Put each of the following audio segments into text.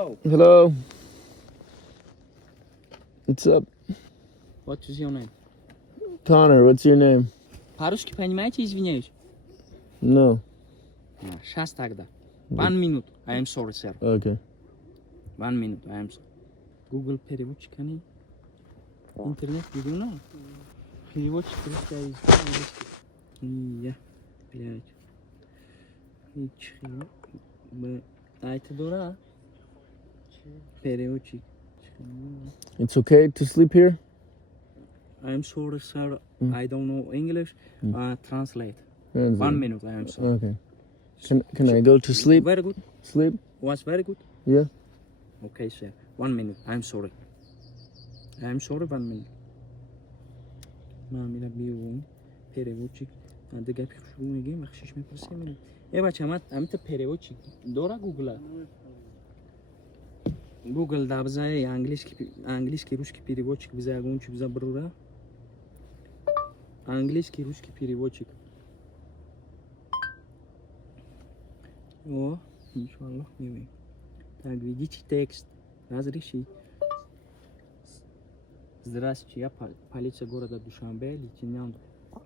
Hello. What's up? What is your name? Connor, what's your name? По-русски понимаете, извиняюсь? No. Сейчас тогда. 1 minute. I am sorry, sir. Okay. 1 minute. I am sorry. Google переводчик, они? Интернет, видео, no? Переводчик, английский. Я, блядь. А это дура. Переводчик. It's okay to sleep here? I am sorry, sir. I don't know English. Translate. 1 minute. I am sorry. Okay. Can I go to sleep? Very good. Sleep? Was very good. Yeah. Okay, sir. 1 minute. I'm sorry. I'm sorry. 1 minute. Мамина бион переводчик. Надо гапи хушугу мегим, махшиш мепрсем. Бача, амта переводчик. Дора Google. Google да бзай английский русский переводчик бзай агончик бза брура. Английский русский переводчик. О, иншаллах, милый. Так, видите текст. Разреши. Здравствуйте, я полиция города Душанбе, лейтенант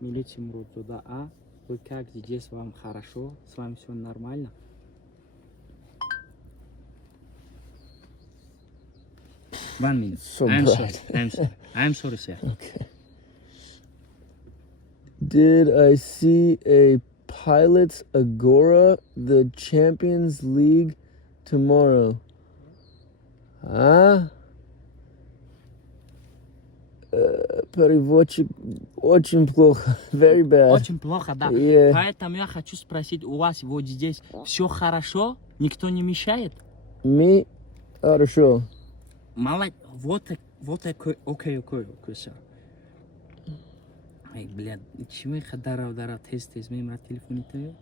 милиции Муродзода А. Вы как, здесь вам хорошо? С вами все нормально? One minute. So I'm bad. sorry. I'm sorry, sir. Okay. Did I see a Pilots Agora, the Champions League tomorrow? Huh? Переводчик очень плохо. Very bad. Очень плохо, да. Yeah. Поэтому я хочу спросить у вас вот здесь все хорошо? Никто не мешает? Me? Хорошо. Молодец. Вот такой. Окей, сэр. Ай, блядь, чего я дара тест из моего телефона-то?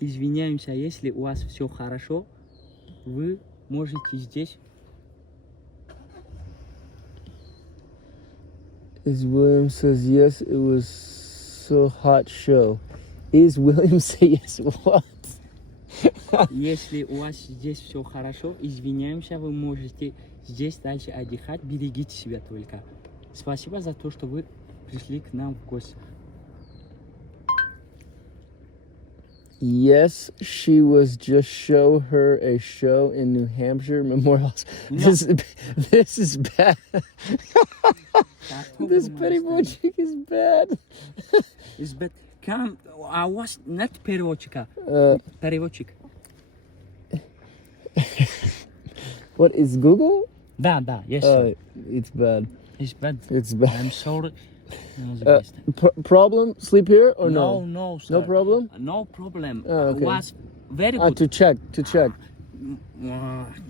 Извиняемся, если у вас все хорошо, вы можете здесь. Is William says yes, it was so hot show. Is William say yes, what? Если у вас здесь все хорошо, извиняемся, вы можете здесь дальше отдыхать. Берегите себя только. Спасибо за то, что вы пришли к нам в гости. Yes, she was just show her a show in New Hampshire Memorial. No. This is bad. This переводчик is bad. Is bad. Come, I was not переводчика. Переводчик. What is Google? Да, yes. Sir. It's bad. It's bad. It's bad. I'm sorry. Problem? Sleep here or No, no? sir. No problem? No problem. Okay. Was very good. To check. It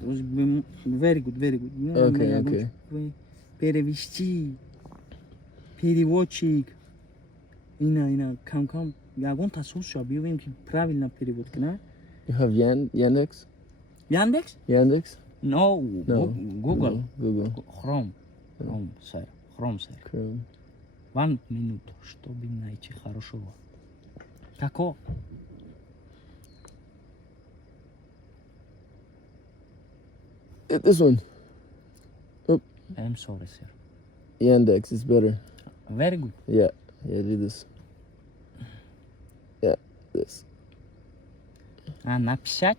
was very good. Okay. Перевести. Переводчик. Ина, come. Я гонта слушаю, объявим правильно переводка, да? You have Yandex? Яндекс? Yandex? No. No. Google. Google. Chrome, sir. Chrome. 1 minute, чтобы найти хорошего. Како? This one. Oh. I'm sorry, sir. Yandex is better. Very good. Yeah, do this. Yeah, this. Написать?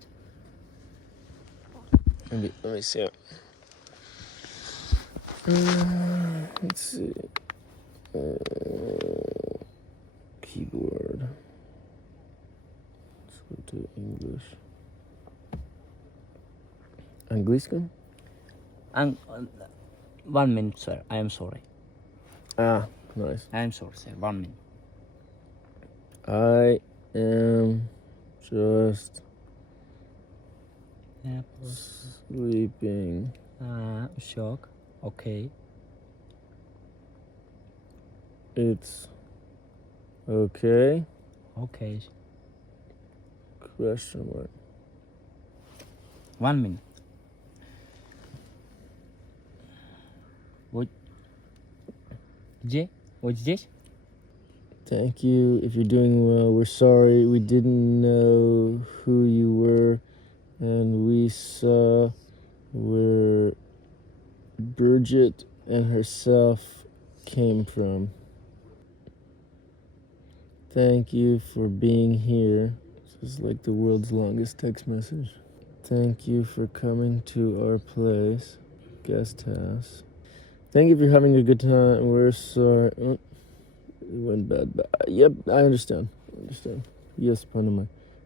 Let me see it. Let's see. Keyboard. Let's go to English. Anglican? 1 minute, sir. I am sorry. Nice. I am sorry, sir. 1 minute. I am just sleeping. Shock. Okay. It's okay? Okay. Question mark. 1 minute. Вот. Где? Вот здесь? Thank you. If you're doing well, we're sorry. We didn't know who you were, and we saw where Bridget and herself came from. Thank you for being here. This is like the world's longest text message. Thank you for coming to our place, guest house. Thank you for having a good time. We're sorry. Oh, it went bad. Yep, I understand. Yes, Panama.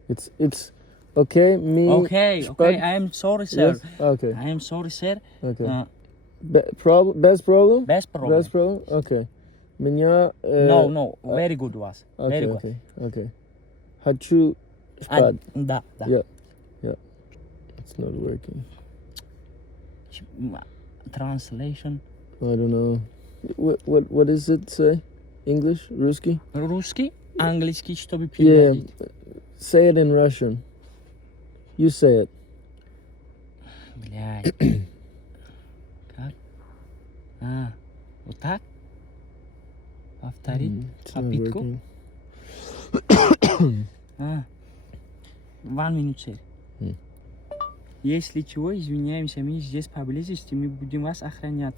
It's okay. Me. Okay. I am sorry, sir. Yes. Okay. I am sorry, sir. Okay. Problem. Best problem. Best problem. Best problem. Okay. Меня. No. Very good was. Very good. Okay. Хочу спать. Да. Yeah. It's not working. Translation. I don't know. What does it say? English? Русский? Русский, английский, чтобы Yeah. переводить. Say it in Russian. You say it. Блядь. Как? Вот так? Повторить? It's not Попытку? working. 1 minute, sir. Если чего, извиняемся, мы здесь поблизости, мы будем вас охранять.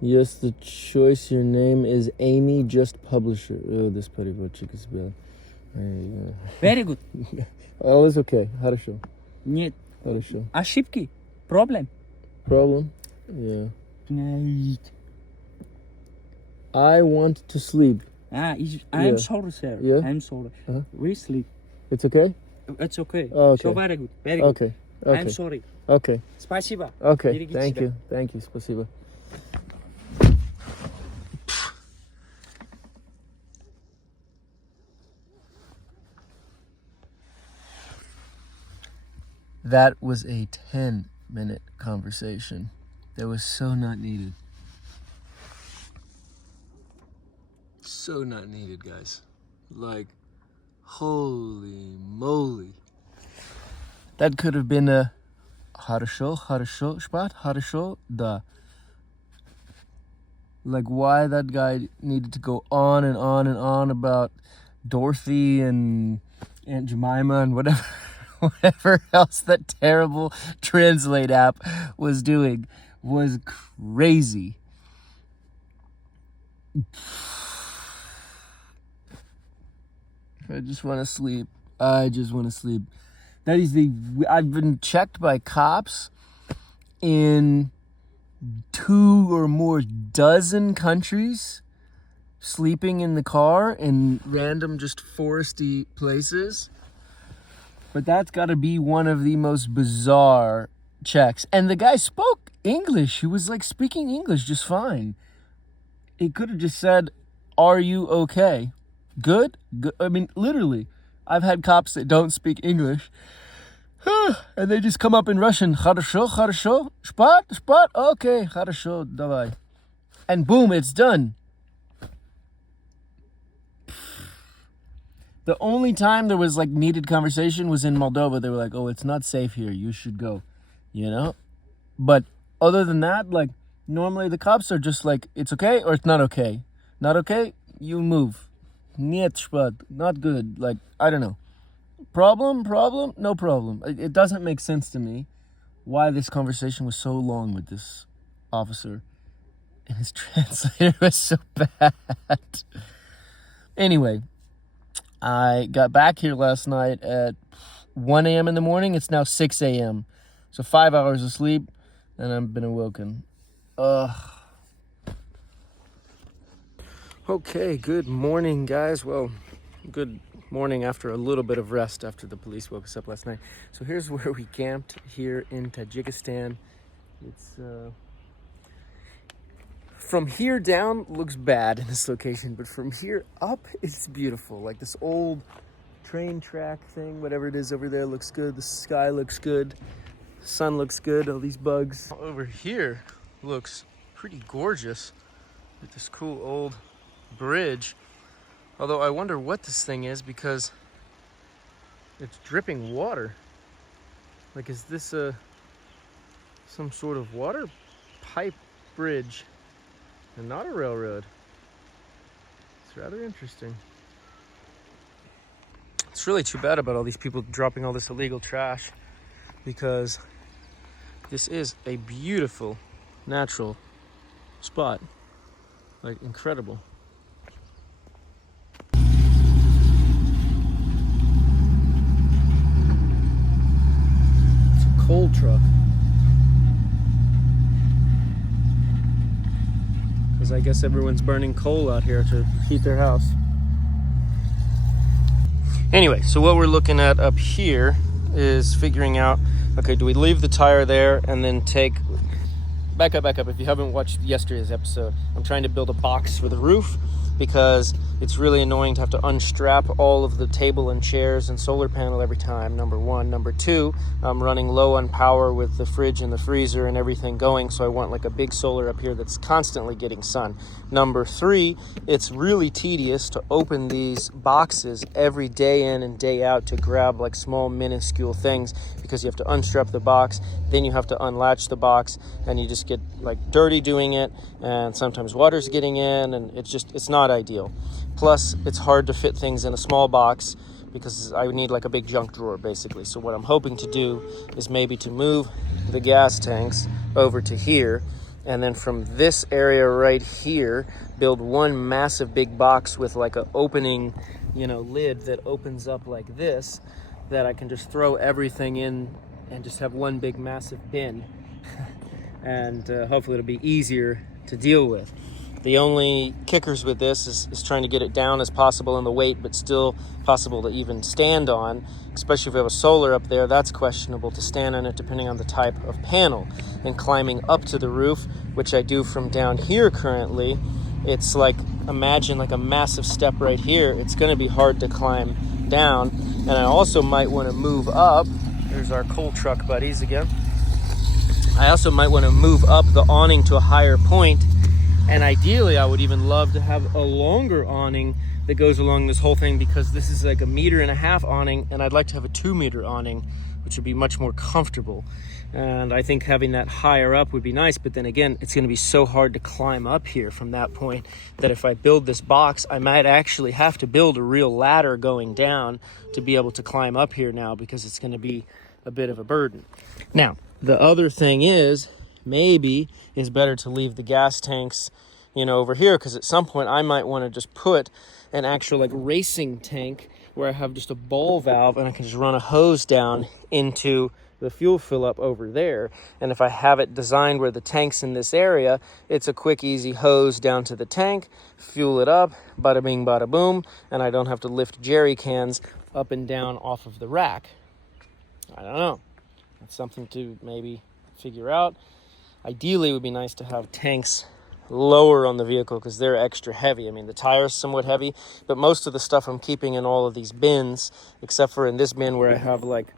Yes, the choice. Your name is Amy, just publisher. Oh, this переводчик is bad. Very good. All is okay. Хорошо. Нет. Хорошо. Ошибки? Problem? Problem? Yeah. Блядь. I want to sleep. I'm sorry, sir. Yeah? I'm sorry. We sleep. It's okay? It's okay. Okay. So very good. Very good. Okay. I'm sorry. Okay. Спасибо. Okay. Берегите Thank себя. you. Thank you. Спасибо. That was a 10-minute conversation that was so not needed. So not needed, guys. Like, holy moly. That could have been a хорошо, спать, хорошо, да. Like, why that guy needed to go on and on and on about Dorothy and Aunt Jemima and whatever else that terrible translate app was doing was crazy. I just want to sleep. That is I've been checked by cops in 2 or more dozen countries, sleeping in the car in random just foresty places. But that's got to be one of the most bizarre checks. And the guy spoke English. He was like speaking English just fine. He could have just said, "Are you okay? Good? I mean, literally, I've had cops that don't speak English. And they just come up in Russian. Хорошо, спать, okay, хорошо, давай. And boom, it's done. The only time there was like needed conversation was in Moldova. They were like, "Oh, it's not safe here. You should go," you know? But other than that, like normally the cops are just like, "It's okay or it's not okay. Not okay, you move. Нет, spad, not good." Like, I don't know. Problem, no problem. It doesn't make sense to me why this conversation was so long with this officer. And his translator was so bad. Anyway, I got back here last night at 1 a.m. in the morning. It's now 6 a.m. So 5 hours of sleep, and I've been awoken. Okay, good morning, guys. Well, good morning after a little bit of rest after the police woke us up last night. So here's where we camped here in Tajikistan. It's from here down looks bad in this location, but from here up it's beautiful. Like this old train track thing, whatever it is over there looks good. The sky looks good. The sun looks good. All these bugs over here looks pretty gorgeous with this cool old bridge. Although I wonder what this thing is because it's dripping water. Like, is this some sort of water pipe bridge? and not a railroad. It's rather interesting. It's really too bad about all these people dropping all this illegal trash, because this is a beautiful natural spot. Like, incredible. It's a coal truck. Because I guess everyone's burning coal out here to heat their house. Anyway, so what we're looking at up here is figuring out, okay, do we leave the tire there and then take... Back up. If you haven't watched yesterday's episode, I'm trying to build a box for the roof because it's really annoying to have to unstrap all of the table and chairs and solar panel every time, number one. Number two, I'm running low on power with the fridge and the freezer and everything going, so I want like a big solar up here that's constantly getting sun. Number three, it's really tedious to open these boxes every day in and day out to grab like small minuscule things, because you have to unstrap the box, then you have to unlatch the box, and you just get like dirty doing it, and sometimes water's getting in, and it's not ideal. Plus, it's hard to fit things in a small box because I would need like a big junk drawer basically. So what I'm hoping to do is maybe to move the gas tanks over to here, and then from this area right here, build one massive big box with like a opening, lid that opens up like this, that I can just throw everything in and just have one big massive bin. And hopefully it'll be easier to deal with. The only kickers with this is trying to get it down as possible in the weight, but still possible to even stand on, especially if we have a solar up there. That's questionable to stand on it depending on the type of panel. And climbing up to the roof, which I do from down here currently, it's like, imagine like a massive step right here. It's going to be hard to climb down. And I also might want to move up. There's our coal truck buddies again. I also might want to move up the awning to a higher point, and ideally I would even love to have a longer awning that goes along this whole thing, because this is like a 1.5 meter awning, and I'd like to have a 2 meter awning, which would be much more comfortable. And I think having that higher up would be nice, but then again, it's going to be so hard to climb up here from that point that if I build this box, I might actually have to build a real ladder going down to be able to climb up here now, because it's going to be a bit of a burden. Now, the other thing is, maybe it's better to leave the gas tanks, over here, because at some point I might want to just put an actual like racing tank where I have just a ball valve and I can just run a hose down into the fuel fill up over there. And if I have it designed where the tank's in this area, it's a quick, easy hose down to the tank, fuel it up, bada bing, bada boom, and I don't have to lift jerry cans up and down off of the rack. I don't know. That's something to maybe figure out. Ideally, it would be nice to have tanks lower on the vehicle because they're extra heavy. I mean, the tire's somewhat heavy, but most of the stuff I'm keeping in all of these bins, except for in this bin where I have like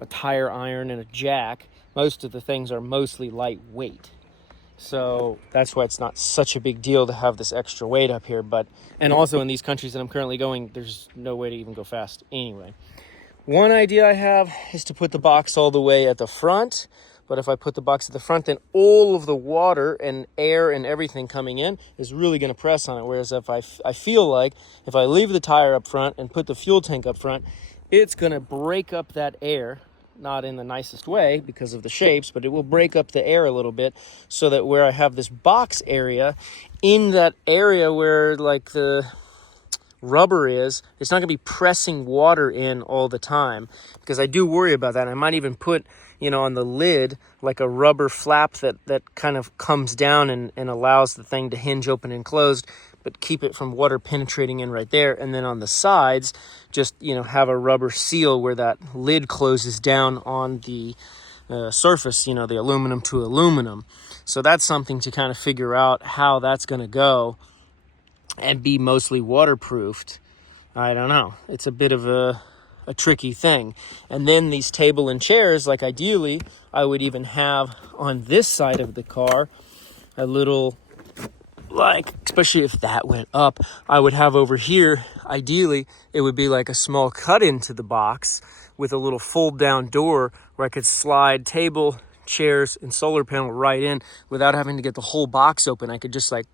a tire iron and a jack, most of the things are mostly lightweight. So that's why it's not such a big deal to have this extra weight up here. And also in these countries that I'm currently going, there's no way to even go fast anyway. One idea I have is to put the box all the way at the front. But if I put the box at the front, then all of the water and air and everything coming in is really going to press on it. Whereas if I feel like if I leave the tire up front and put the fuel tank up front, it's going to break up that air, not in the nicest way because of the shapes, but it will break up the air a little bit, so that where I have this box area, in that area where like the rubber is, it's not going to be pressing water in all the time, because I do worry about that. I might even put, on the lid, like a rubber flap that kind of comes down and allows the thing to hinge open and closed, but keep it from water penetrating in right there. And then on the sides, just, have a rubber seal where that lid closes down on the surface, the aluminum to aluminum. So that's something to kind of figure out how that's going to go and be mostly waterproofed. I don't know. It's a bit of a tricky thing. And then these table and chairs, like ideally, I would even have on this side of the car a little, like, especially if that went up, I would have over here, ideally, it would be like a small cut into the box with a little fold down door where I could slide table, chairs, and solar panel right in without having to get the whole box open. I could just like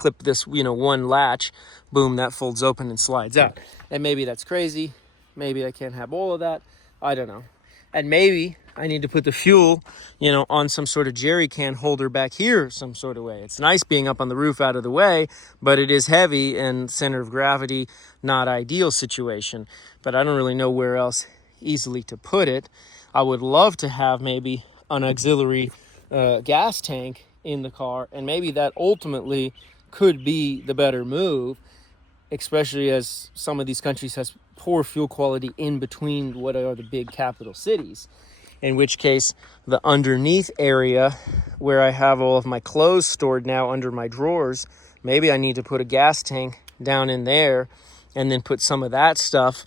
clip this, one latch, boom, that folds open and slides out. And maybe that's crazy. Maybe I can't have all of that. I don't know. And maybe I need to put the fuel, on some sort of jerry can holder back here some sort of way. It's nice being up on the roof out of the way, but it is heavy and center of gravity, not ideal situation. But I don't really know where else easily to put it. I would love to have maybe an auxiliary gas tank in the car, and maybe that ultimately could be the better move, especially as some of these countries has poor fuel quality in between what are the big capital cities. In which case, the underneath area where I have all of my clothes stored now under my drawers, maybe I need to put a gas tank down in there and then put some of that stuff,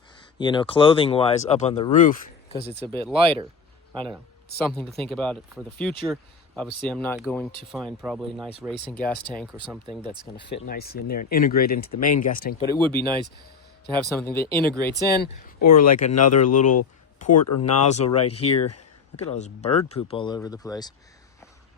clothing-wise up on the roof because it's a bit lighter. I don't know. Something to think about it for the future. Obviously, I'm not going to find probably a nice racing gas tank or something that's going to fit nicely in there and integrate into the main gas tank, but it would be nice to have something that integrates in, or like another little port or nozzle right here. Look at all this bird poop all over the place,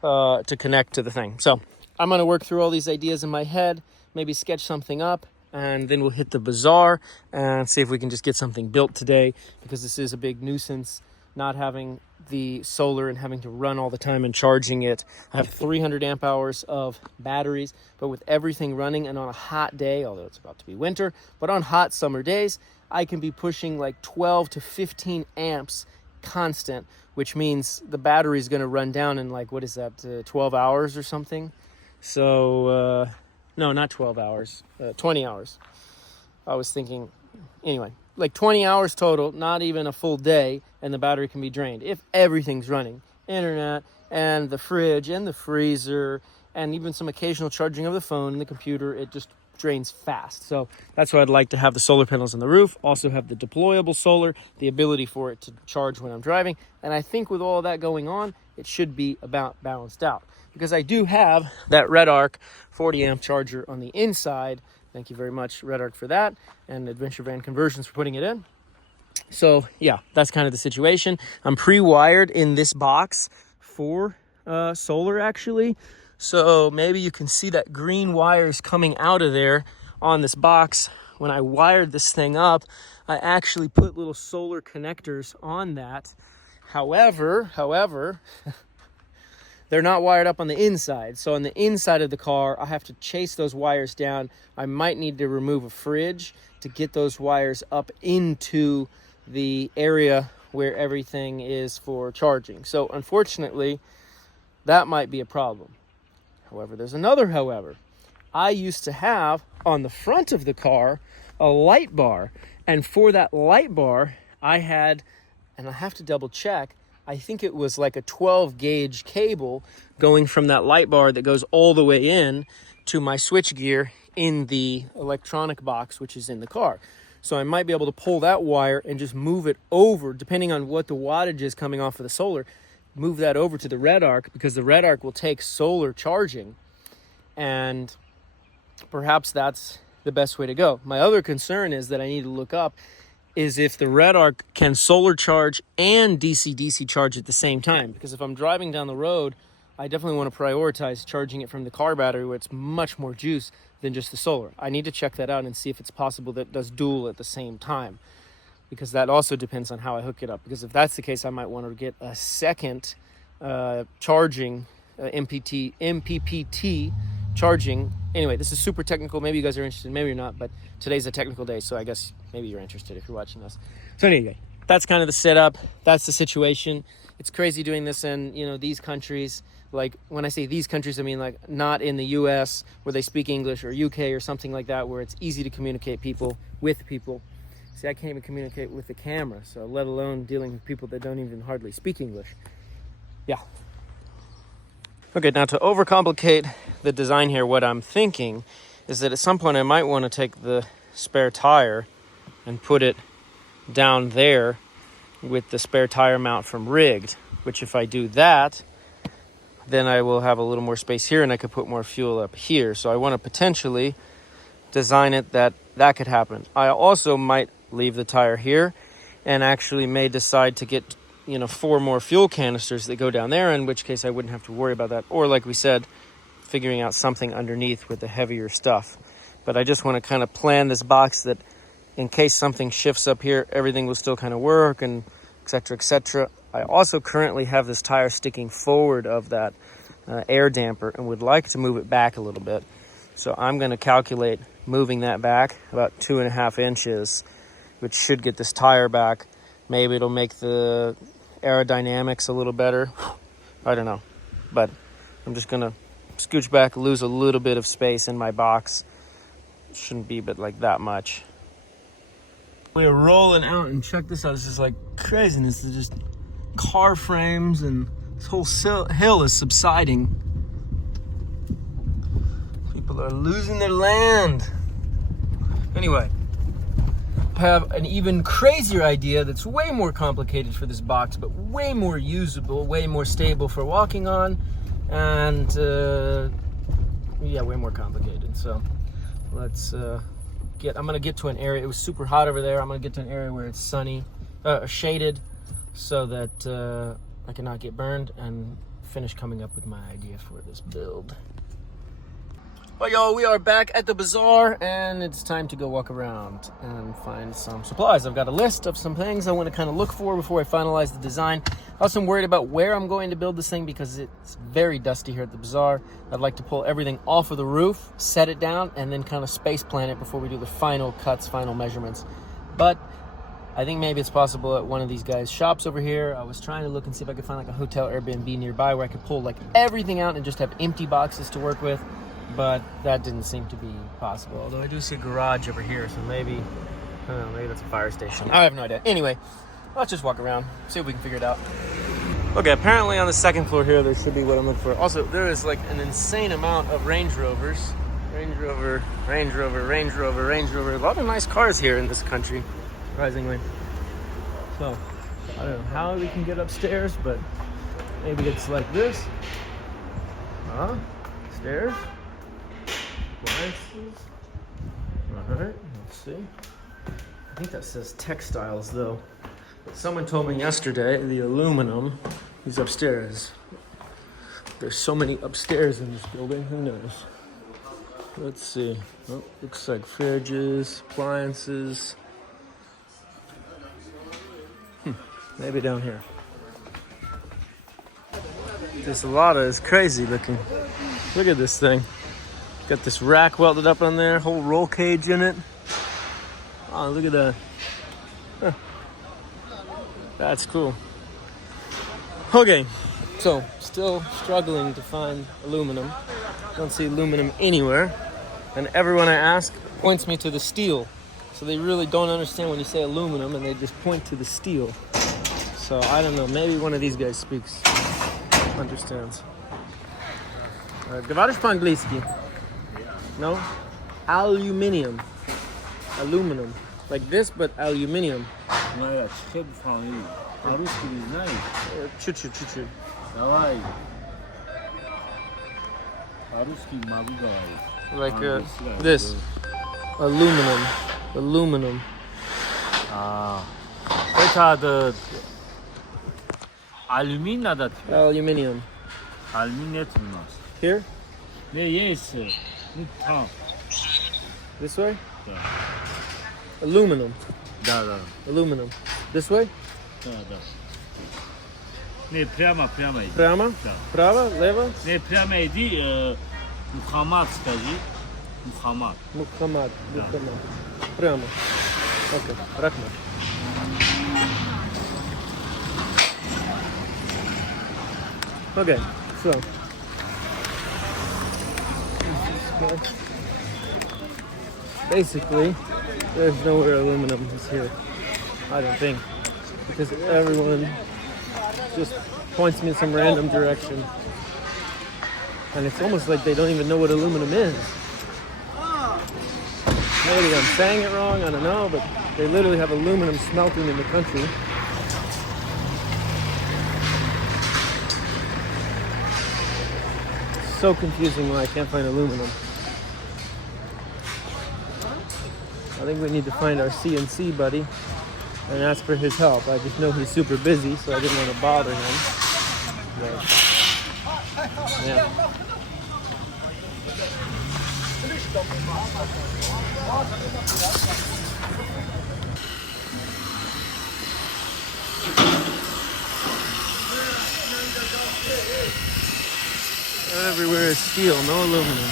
to connect to the thing. So I'm going to work through all these ideas in my head, maybe sketch something up, and then we'll hit the bazaar and see if we can just get something built today, because this is a big nuisance not having the solar and having to run all the time and charging it. I have 300 amp hours of batteries, but with everything running and on a hot day, although it's about to be winter, but on hot summer days, I can be pushing like 12 to 15 amps constant, which means the battery is going to run down in 12 hours or something. So, no, not 12 hours, 20 hours. I was thinking, anyway, like 20 hours total, not even a full day, and the battery can be drained if everything's running. Internet and the fridge and the freezer and even some occasional charging of the phone and the computer, it just drains fast. So that's why I'd like to have the solar panels on the roof, also have the deployable solar, the ability for it to charge when I'm driving. And I think with all that going on, it should be about balanced out, because I do have that Red Arc 40 amp charger on the inside. Thank you very much, Red Arc, for that, and Adventure Van Conversions for putting it in. So yeah, that's kind of the situation. I'm pre-wired in this box for solar, actually. So maybe you can see that green wires coming out of there on this box. When I wired this thing up, I actually put little solar connectors on that. However, they're not wired up on the inside. So on the inside of the car, I have to chase those wires down. I might need to remove a fridge to get those wires up into the area where everything is for charging. So unfortunately, that might be a problem. However, there's another however. I used to have on the front of the car a light bar. And for that light bar, I had, and I have to double check, I think it was like a 12 gauge cable going from that light bar that goes all the way in to my switch gear in the electronic box, which is in the car. So I might be able to pull that wire and just move it over, depending on what the wattage is coming off of the solar, move that over to the Red Arc, because the Red Arc will take solar charging, and perhaps that's the best way to go. My other concern is that I need to look up is if the Red Arc can solar charge and DC-DC charge at the same time. Because if I'm driving down the road, I definitely want to prioritize charging it from the car battery, where it's much more juice than just the solar. I need to check that out and see if it's possible that it does dual at the same time, because that also depends on how I hook it up. Because if that's the case, I might want to get a second charging, MPPT charging. Anyway, this is super technical. Maybe you guys are interested, maybe you're not, but today's a technical day, so I guess maybe you're interested if you're watching this. So anyway, that's kind of the setup. That's the situation. It's crazy doing this in, these countries. Like, when I say these countries, I mean like not in the US where they speak English, or UK or something like that, where it's easy to communicate with people. See, I can't even communicate with the camera, so let alone dealing with people that don't even hardly speak English. Yeah. Okay, now to overcomplicate the design here, what I'm thinking is that at some point I might want to take the spare tire and put it down there with the spare tire mount from Rigged, which if I do that, then I will have a little more space here and I could put more fuel up here. So I want to potentially design it that could happen. I also might leave the tire here and actually may decide to get 4 more fuel canisters that go down there, in which case I wouldn't have to worry about that. Or like we said, figuring out something underneath with the heavier stuff. But I just want to kind of plan this box that in case something shifts up here, everything will still kind of work, and et cetera, et cetera. I also currently have this tire sticking forward of that air damper and would like to move it back a little bit. So I'm going to calculate moving that back about 2.5 inches, which should get this tire back. Maybe it'll make the aerodynamics a little better. I don't know. But I'm just going to scooch back, lose a little bit of space in my box. Shouldn't be, but like that much. We're rolling out, and check this out. This is like craziness. It's just car frames, and this whole hill is subsiding. People are losing their land. Anyway, I have an even crazier idea that's way more complicated for this box, but way more usable, way more stable for walking on, and yeah, way more complicated. So let's I'm gonna get to an area. It was super hot over there. I'm gonna get to an area where it's sunny, shaded, so that I cannot get burned, and finish coming up with my idea for this build. Well, y'all, we are back at the bazaar, and it's time to go walk around and find some supplies. I've got a list of some things I want to kind of look for before I finalize the design. Also, I'm worried about where I'm going to build this thing because it's very dusty here at the bazaar. I'd like to pull everything off of the roof, set it down, and then kind of space plan it before we do the final cuts, final measurements. But I think maybe it's possible at one of these guys' shops over here. I was trying to look and see if I could find like a hotel Airbnb nearby where I could pull like everything out and just have empty boxes to work with. But that didn't seem to be possible. Although I do see a garage over here, so maybe, I don't know, maybe that's a fire station. I have no idea. Anyway, let's just walk around, see if we can figure it out. Okay, apparently on the second floor here, there should be what I'm looking for. Also, there is like an insane amount of Range Rovers. Range Rover, Range Rover, Range Rover, Range Rover. A lot of nice cars here in this country, surprisingly. So, I don't know how we can get upstairs, but maybe it's like this. Stairs. Alright, let's see. I think that says textiles though. Someone told me yesterday the aluminum is upstairs. There's so many upstairs in this building, who knows? Let's see. Oh, looks like fridges, appliances. Maybe down here. This Lada is crazy looking. Look at this thing. Got this rack welded up on there, whole roll cage in it. Oh, look at that. Huh. That's cool. Okay, so still struggling to find aluminum. Don't see aluminum anywhere. And everyone I ask points me to the steel. So they really don't understand when you say aluminum, and they just point to the steel. So I don't know, maybe one of these guys understands. Говоришь по-английски? No? Aluminium. Aluminum. Like this, but aluminium. Чуть-чуть. Давай. Like this. Aluminum. Это алюминий надо тебе. Aluminium. Алюминий нет у нас. Here? Не, есть. Ну, там. This way? Да. Aluminum. Да. Aluminum. This way? Да. Не, прямо иди. Прямо? Да. Право? Лево? Не, прямо иди. Мухаммад скажи. Мухаммад. Мухаммад. Да. Прямо. Окей. Рахмат. Okay, so basically there's nowhere aluminum is here, I don't think, because everyone just points me in some random direction, and it's almost like they don't even know what aluminum is. Maybe I'm saying it wrong, I don't know, but they literally have aluminum smelting in the country. So confusing why I can't find aluminum. I think we need to find our CNC buddy and ask for his help. I just know he's super busy, so I didn't want to bother him. But, yeah. Everywhere is steel, no aluminum.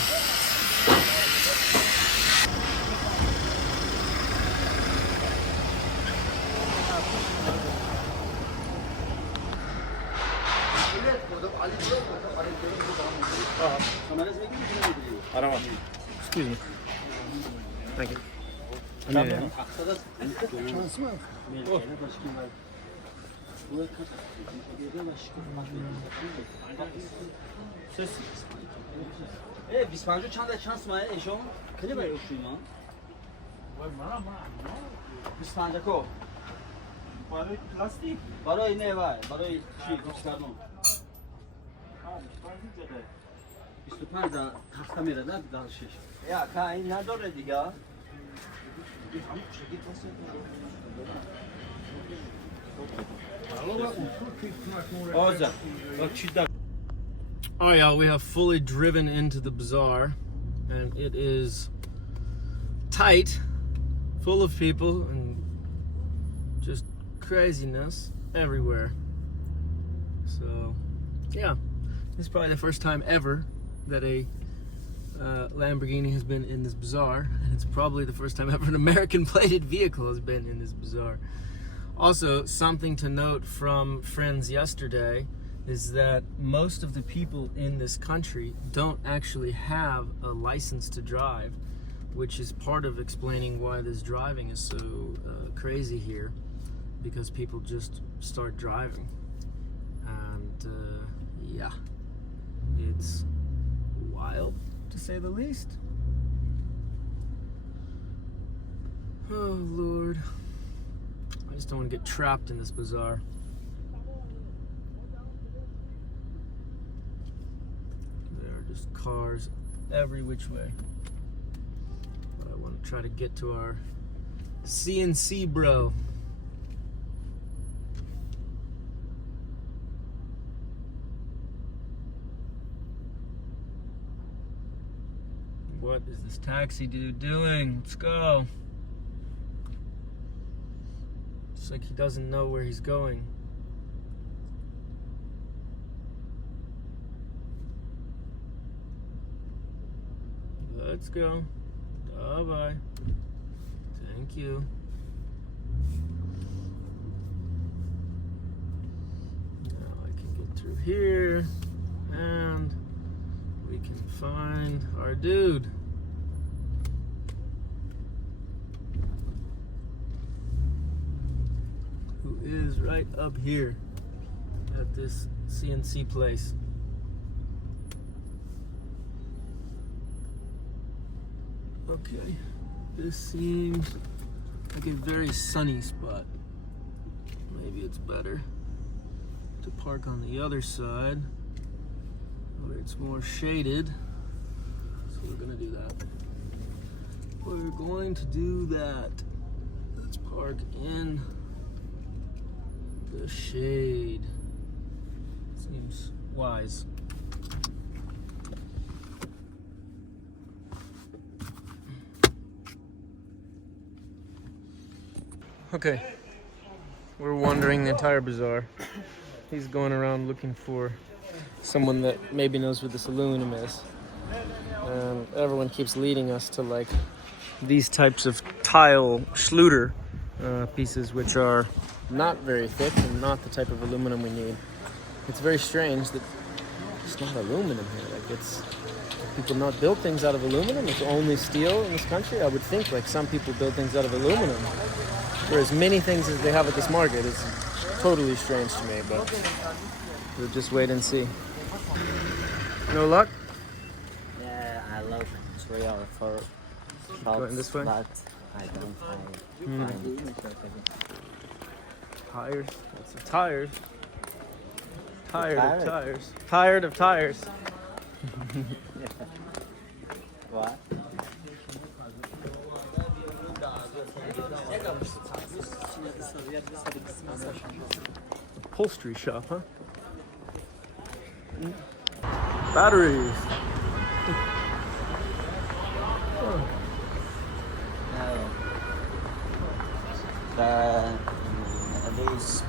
Excuse me. Thank you. اه 25 چند چانس ماه ایشون خیلی برای شما 25 کو برای پلاستیک برای نه وای برای چی گفتم 25 تا تخته میره نه دال شش یا کا این نداره دیگه Oh yeah, we have fully driven into the bazaar, and it is tight, full of people, and just craziness everywhere. So, yeah, this is probably the first time ever that a Lamborghini has been in this bazaar, and it's probably the first time ever an American plated vehicle has been in this bazaar. Also, something to note from friends yesterday is that most of the people in this country don't actually have a license to drive, which is part of explaining why this driving is so crazy here, because people just start driving. And yeah, it's wild to say the least. Oh Lord, I just don't want to get trapped in this bazaar. There are just cars every which way. But I want to try to get to our CNC bro. What is this taxi dude doing? Let's go. It's like he doesn't know where he's going. Let's go. Bye-bye. Thank you. Now I can get through here, and we can find our dude. Who is right up here at this CNC place. Okay, this seems like a very sunny spot. Maybe it's better to park on the other side where it's more shaded. So we're gonna do that. We're going to do that. Let's park in the shade. Seems wise. Okay, we're wandering the entire bazaar. He's going around looking for someone that maybe knows what this aluminum is. And everyone keeps leading us to like these types of tile Schluter pieces, which are not very thick and not the type of aluminum we need. It's very strange that it's not aluminum here. Like, it's people not build things out of aluminum. It's only steel in this country. I would think like some people build things out of aluminum. For as many things as they have at this market, it's totally strange to me, but we'll just wait and see. No luck? Yeah, I look 3 or 4 shops, Going this way? but I don't find Tires. Lots of tires. Tired Tired? of tires. Tired of tires. what? Upholstery shop, huh? Batteries.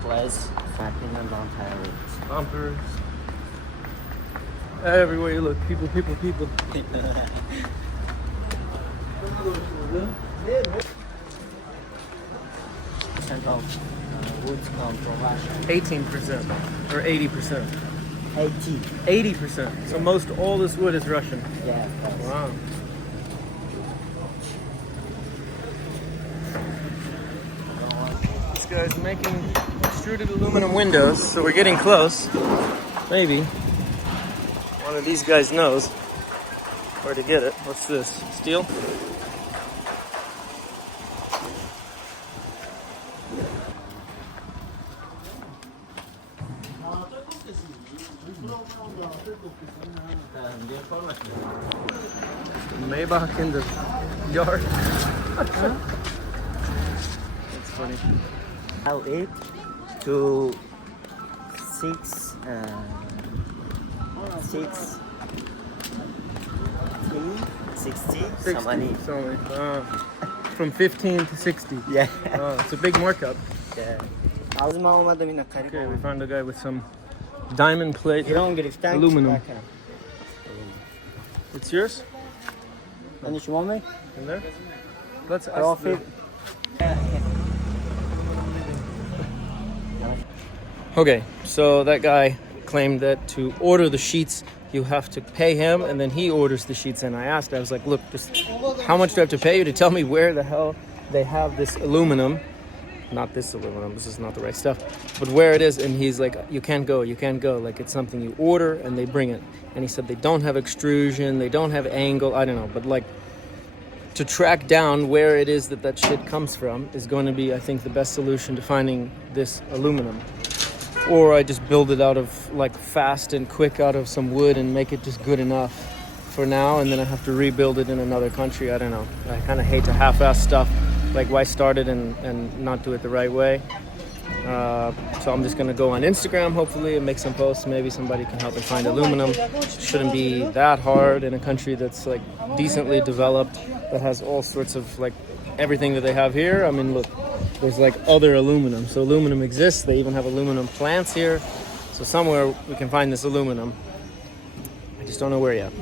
place. Fucking and don't have it. Bumpers. Everywhere you look, people. Percent of wood come from Russia. 18% or 80%. 80. 80%. So most all this wood is Russian. Yeah, of course. Wow. This guy's making extruded aluminum windows, so we're getting close. Maybe one of these guys knows where to get it. What's this? Steel? Maybach in the yard. That's funny. How 8 to 6, 6, 60, 60, money. sorry. From 15 to 60. Yeah. It's a big markup. Yeah. Ağzıma olmadı yine Okay, we karı. found a guy with some diamond plate. Iron griften. Aluminum. It's yours? And you want me? In there? Let's ask Profit. Okay, so that guy claimed that to order the sheets, you have to pay him, and then he orders the sheets. And I asked, I was like, look, just how much do I have to pay you to tell me where the hell they have this aluminum? Not this aluminum, this is not the right stuff, but where it is. And he's like, you can't go, like it's something you order and they bring it. And he said they don't have extrusion, they don't have angle, I don't know, but like to track down where it is that shit comes from is going to be, I think, the best solution to finding this aluminum. Or I just build it out of like fast and quick out of some wood and make it just good enough for now, and then I have to rebuild it in another country. I don't know. I kind of hate to half-ass stuff. Like, why start it and not do it the right way? So I'm just gonna go on Instagram, hopefully, and make some posts. Maybe somebody can help me find aluminum. Shouldn't be that hard in a country that's like decently developed, that has all sorts of like everything that they have here. I mean, look, there's like other aluminum. So aluminum exists. They even have aluminum plants here. So somewhere we can find this aluminum. I just don't know where yet.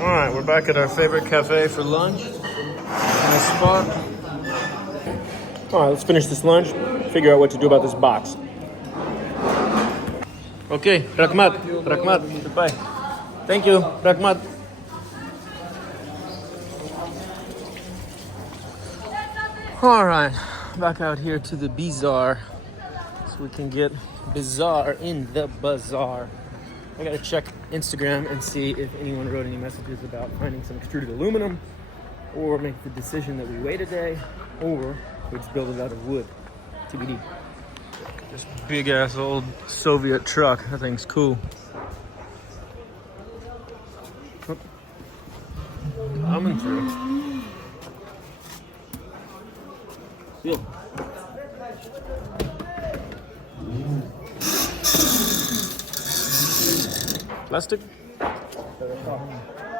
All right, we're back at our favorite cafe for lunch. Nice spot. All right, let's finish this lunch, figure out what to do about this box. Okay, Rahmat, goodbye. Thank you, Rahmat. All right, back out here to the Bazaar, so we can get Bazaar in the Bazaar. I gotta check Instagram and see if anyone wrote any messages about finding some extruded aluminum, or make the decision that we wait a day, or we just build it out of wood. TBD. This big ass old Soviet truck, that thing's cool. Coming through. Yeah. Plastic?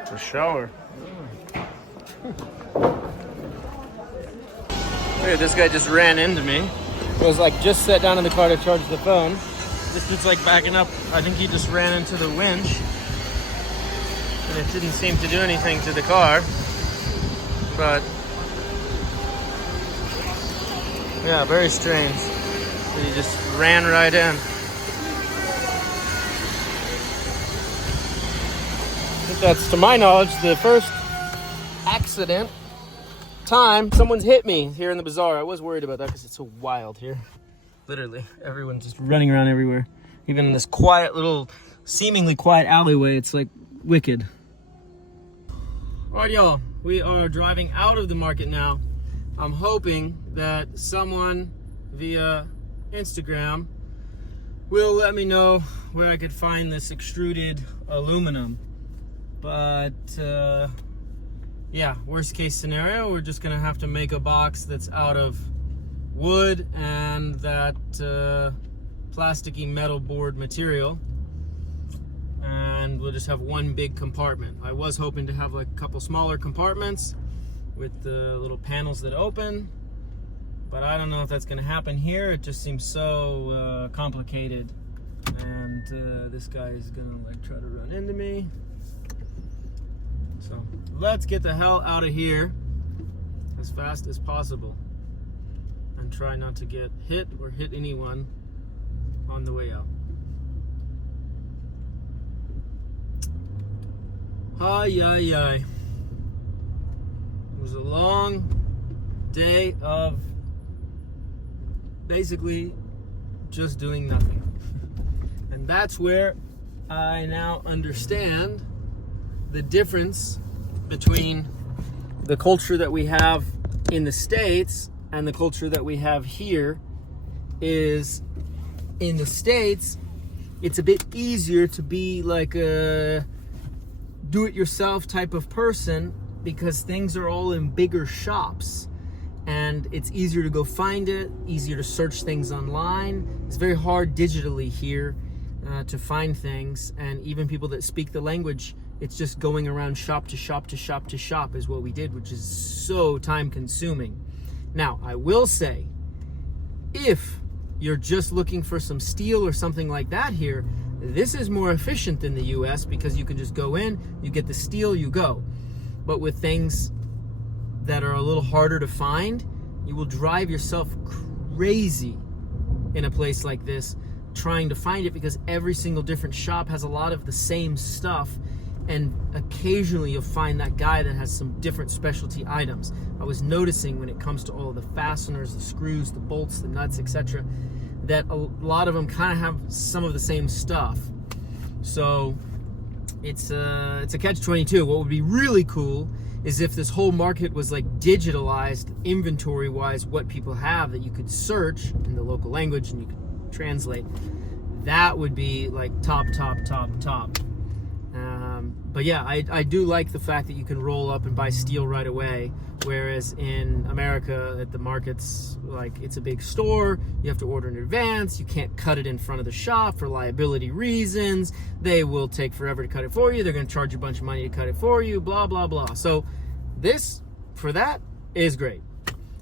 For shower. Look, this guy just ran into me. It was like just sat down in the car to charge the phone. This dude's like backing up. I think he just ran into the winch. And it didn't seem to do anything to the car. But yeah, very strange. He just ran right in. I think that's, to my knowledge, the first accident time someone's hit me here in the Bazaar. I was worried about that because it's so wild here. Literally, everyone's just running around everywhere. Even in this quiet little, seemingly quiet alleyway, it's like wicked. All right, y'all, we are driving out of the market now. I'm hoping that someone via Instagram will let me know where I could find this extruded aluminum. But yeah, worst case scenario, we're just gonna have to make a box that's out of wood and that plasticky metal board material. and we'll just have one big compartment. I was hoping to have like a couple smaller compartments with the little panels that open, but I don't know if that's going to happen here. It just seems so complicated, and this guy is going to like try to run into me. So let's get the hell out of here as fast as possible and try not to get hit or hit anyone on the way out. Ay, ay, ay. It was a long day of basically just doing nothing. And that's where I now understand the difference between the culture that we have in the States and the culture that we have here. Is in the States, it's a bit easier to be like a do-it-yourself type of person because things are all in bigger shops and it's easier to go find it, easier to search things online. It's very hard digitally here to find things, and even people that speak the language, it's just going around shop to shop to shop to shop is what we did, which is so time consuming. Now, I will say, if you're just looking for some steel or something like that here, this is more efficient than the US because you can just go in, you get the steel, you go. But with things that are a little harder to find, you will drive yourself crazy in a place like this trying to find it, because every single different shop has a lot of the same stuff, and occasionally you'll find that guy that has some different specialty items. I was noticing when it comes to all of the fasteners, the screws, the bolts, the nuts, etc., that a lot of them kind of have some of the same stuff. So it's a catch-22. What would be really cool is if this whole market was like digitalized inventory-wise, what people have that you could search in the local language and you could translate. That would be like top. But yeah, I do like the fact that you can roll up and buy steel right away, whereas in America, at the markets, like, it's a big store, you have to order in advance, you can't cut it in front of the shop for liability reasons, they will take forever to cut it for you, they're going to charge you a bunch of money to cut it for you, blah, blah, blah. So this, for that, is great.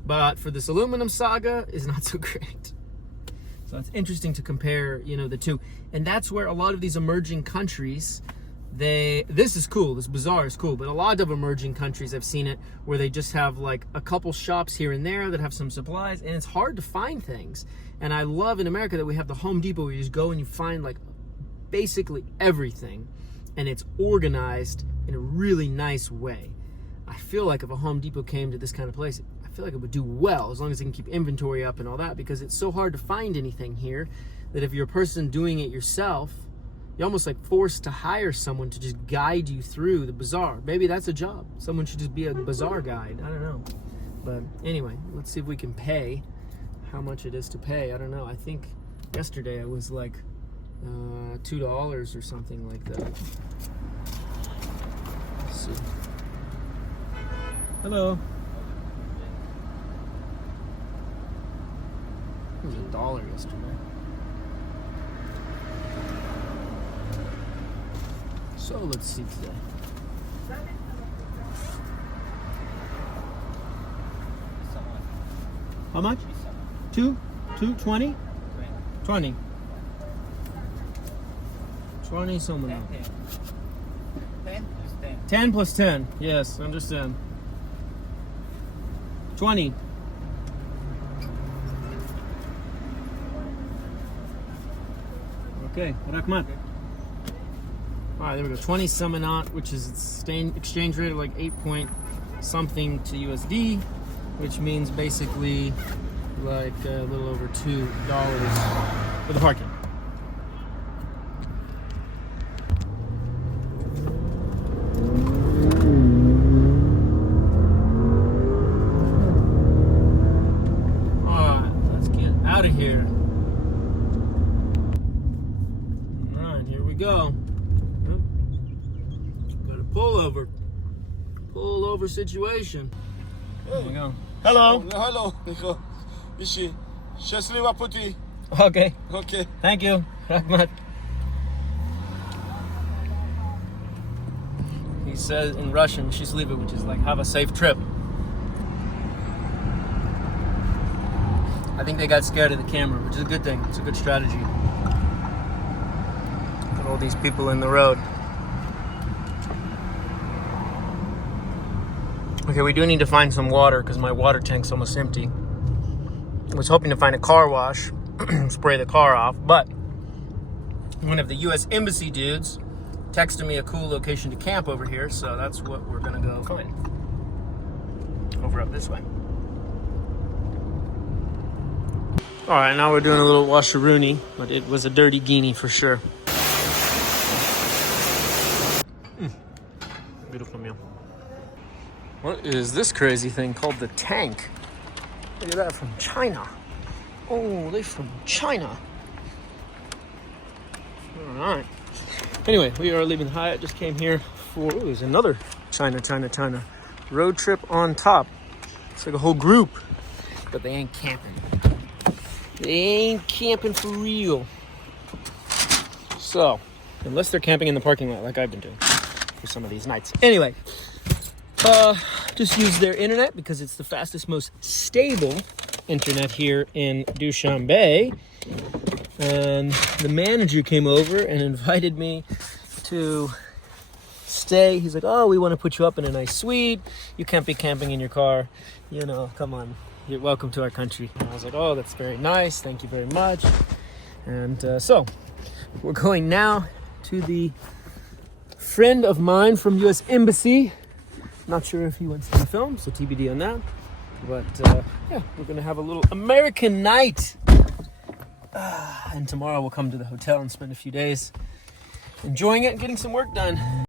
But for this aluminum saga, is not so great. So it's interesting to compare, the two. And that's where a lot of these emerging countries, this is cool, this Bazaar is cool, but a lot of emerging countries, I've seen it, where they just have like a couple shops here and there that have some supplies, and it's hard to find things. And I love in America that we have the Home Depot where you just go and you find like basically everything, and it's organized in a really nice way. I feel like if a Home Depot came to this kind of place, I feel like it would do well, as long as they can keep inventory up and all that, because it's so hard to find anything here that if you're a person doing it yourself, you're almost like forced to hire someone to just guide you through the bazaar. Maybe that's a job. Someone should just be a bazaar guide. I don't know. But anyway, let's see if we can pay. How much it is to pay, I don't know. I think yesterday it was like $2 or something like that. Let's see. Hello. It was $1 yesterday. So let's see today. How much? 20? 20. 20 someone. 10 plus 10. Yes, understand. 20. Okay, Rahmat. All right, there we go. 20 Samanat, which is exchange rate of like 8 point something to USD, which means basically like a little over $2 for the parking. All right, let's get out of here. All right, here we go. Pullover situation. There we go. Hello. Hello. Ici. Счастливо пути. Okay. Okay. Thank you, Rahmat. He says in Russian, "Счастливо," which is like, have a safe trip. I think they got scared of the camera, which is a good thing. It's a good strategy. Got all these people in the road. Okay, we do need to find some water because my water tank's almost empty. I was hoping to find a car wash, spray the car off, but one of the U.S. Embassy dudes texted me a cool location to camp over here, so that's what we're gonna go find. Over up this way. All right, now we're doing a little washaroony, but it was a dirty guinea for sure. Beautiful meal. What is this crazy thing called the tank? Look at that, from China. Oh, they're from China. All right. Anyway, we are leaving Hyatt. Just came here for, ooh, there's another China. Road trip on top. It's like a whole group, but they ain't camping. They ain't camping for real. So, unless they're camping in the parking lot like I've been doing for some of these nights. Anyway, just use their internet because it's the fastest, most stable internet here in Dushanbe. And the manager came over and invited me to stay. He's like, "Oh, we want to put you up in a nice suite. You can't be camping in your car. You know, come on. You're welcome to our country." And I was like, "Oh, that's very nice. Thank you very much." And so we're going now to the friend of mine from U.S. Embassy. Not sure if he wants to be filmed, so TBD on that. But yeah, we're going to have a little American night. And tomorrow we'll come to the hotel and spend a few days enjoying it and getting some work done.